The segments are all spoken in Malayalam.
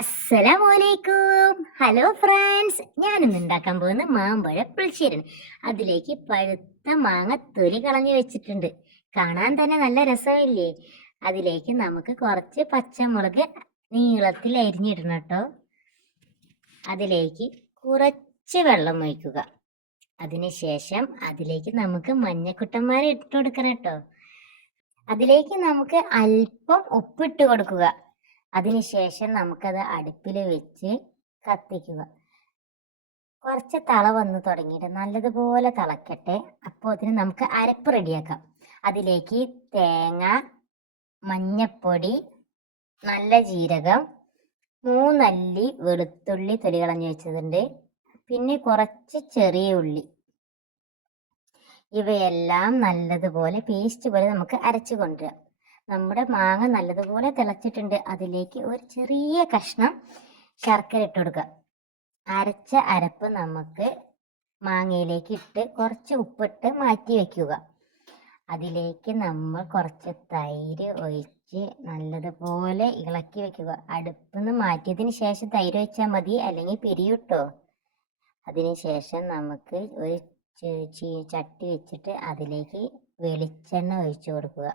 അസ്സലാമലൈക്കും. ഹലോ ഫ്രണ്ട്സ്, ഞാനിന്ന് ഉണ്ടാക്കാൻ പോകുന്ന മാമ്പഴ പുളിശ്ശേരിയാണ്. അതിലേക്ക് പഴുത്ത മാങ്ങ തൊലി കളഞ്ഞു വെച്ചിട്ടുണ്ട്. കാണാൻ തന്നെ നല്ല രസമില്ലേ? അതിലേക്ക് നമുക്ക് കുറച്ച് പച്ചമുളക് നീളത്തിൽ അരിഞ്ഞിടണം കേട്ടോ. അതിലേക്ക് കുറച്ച് വെള്ളം ഒഴിക്കുക. അതിനുശേഷം അതിലേക്ക് നമുക്ക് മഞ്ഞക്കുട്ടന്മാരെ ഇട്ട് കൊടുക്കണം കേട്ടോ. അതിലേക്ക് നമുക്ക് അല്പം ഉപ്പിട്ട് കൊടുക്കുക. അതിനുശേഷം നമുക്കത് അടുപ്പിൽ വെച്ച് കത്തിക്കുക. കുറച്ച് തള വന്ന് തുടങ്ങിയിട്ട് നല്ലതുപോലെ തിളക്കട്ടെ. അപ്പോൾ അതിന് നമുക്ക് അരപ്പ് റെഡിയാക്കാം. അതിലേക്ക് തേങ്ങ, മഞ്ഞപ്പൊടി, നല്ല ജീരകം, 3 അല്ലി വെളുത്തുള്ളി തൊലി കളഞ്ഞു വെച്ചതുണ്ട്, പിന്നെ കുറച്ച് ചെറിയ ഉള്ളി, ഇവയെല്ലാം നല്ലതുപോലെ പേസ്റ്റ് പോലെ നമുക്ക് അരച്ചു കൊണ്ടുവരാം. നമ്മുടെ മാങ്ങ നല്ലതുപോലെ തിളച്ചിട്ടുണ്ട്. അതിലേക്ക് ഒരു ചെറിയ കഷ്ണം ശർക്കര ഇട്ട് കൊടുക്കുക. അരച്ച അരപ്പ് നമുക്ക് മാങ്ങയിലേക്ക് ഇട്ട് കുറച്ച് ഉപ്പിട്ട് മാറ്റി വയ്ക്കുക. അതിലേക്ക് നമ്മൾ കുറച്ച് തൈര് ഒഴിച്ച് നല്ലതുപോലെ ഇളക്കി വെക്കുക. അടുപ്പിൽ നിന്ന് മാറ്റിയതിന് ശേഷം തൈര് ഒഴിച്ചാൽ മതി, അല്ലെങ്കിൽ പിരിയൂട്ടോ. അതിനുശേഷം നമുക്ക് ഒരു ചട്ടി വെച്ചിട്ട് അതിലേക്ക് വെളിച്ചെണ്ണ ഒഴിച്ചു കൊടുക്കുക.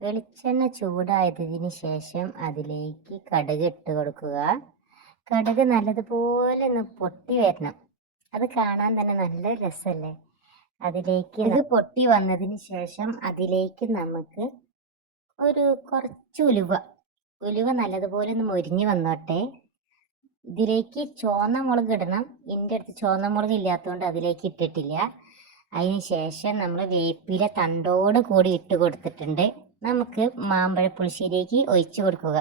വെളിച്ചെണ്ണ ചൂടായതിന് ശേഷം അതിലേക്ക് കടുക് ഇട്ട് കൊടുക്കുക. കടുക് നല്ലതുപോലെ ഒന്ന് പൊട്ടി വരണം. അത് കാണാൻ തന്നെ നല്ല രസമല്ലേ? അതിലേക്ക് ഇത് പൊട്ടി വന്നതിന് ശേഷം അതിലേക്ക് നമുക്ക് കുറച്ച് ഉലുവ നല്ലതുപോലെ ഒന്ന് മൊരിഞ്ഞ് വന്നോട്ടെ. ഇതിലേക്ക് ചുവന്ന മുളക് ഇടണം. എൻ്റെ അടുത്ത് ചുവന്ന മുളക് ഇല്ലാത്തതുകൊണ്ട് അതിലേക്ക് ഇട്ടിട്ടില്ല. അതിന് ശേഷം നമ്മൾ വേപ്പില തണ്ടോട് കൂടി ഇട്ട് കൊടുത്തിട്ടുണ്ട്. നമുക്ക് മാമ്പഴ പുളിശ്ശേരിക്ക് ഒഴിച്ചു കൊടുക്കുക.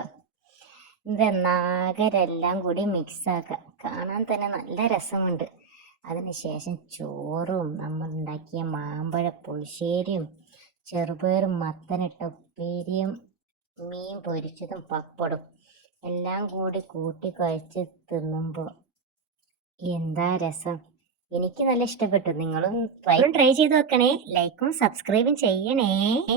ഇതെല്ലാം കൂടി മിക്സാക്കുക. കാണാൻ തന്നെ നല്ല രസമുണ്ട്. അതിനുശേഷം ചോറും നമ്മൾ ഉണ്ടാക്കിയ മാമ്പഴ പുളിശ്ശേരിയും ചെറുപയറും മത്തനിട്ട ഉപ്പേരിയും മീൻ പൊരിച്ചതും പപ്പടും എല്ലാം കൂടി കൂട്ടി കുഴച്ച് തിന്നുമ്പോൾ എന്താ രസം! എനിക്ക് നല്ല ഇഷ്ടപ്പെട്ടു. നിങ്ങളും ട്രൈ ചെയ്ത് നോക്കണേ. ലൈക്കും സബ്സ്ക്രൈബും ചെയ്യണേ.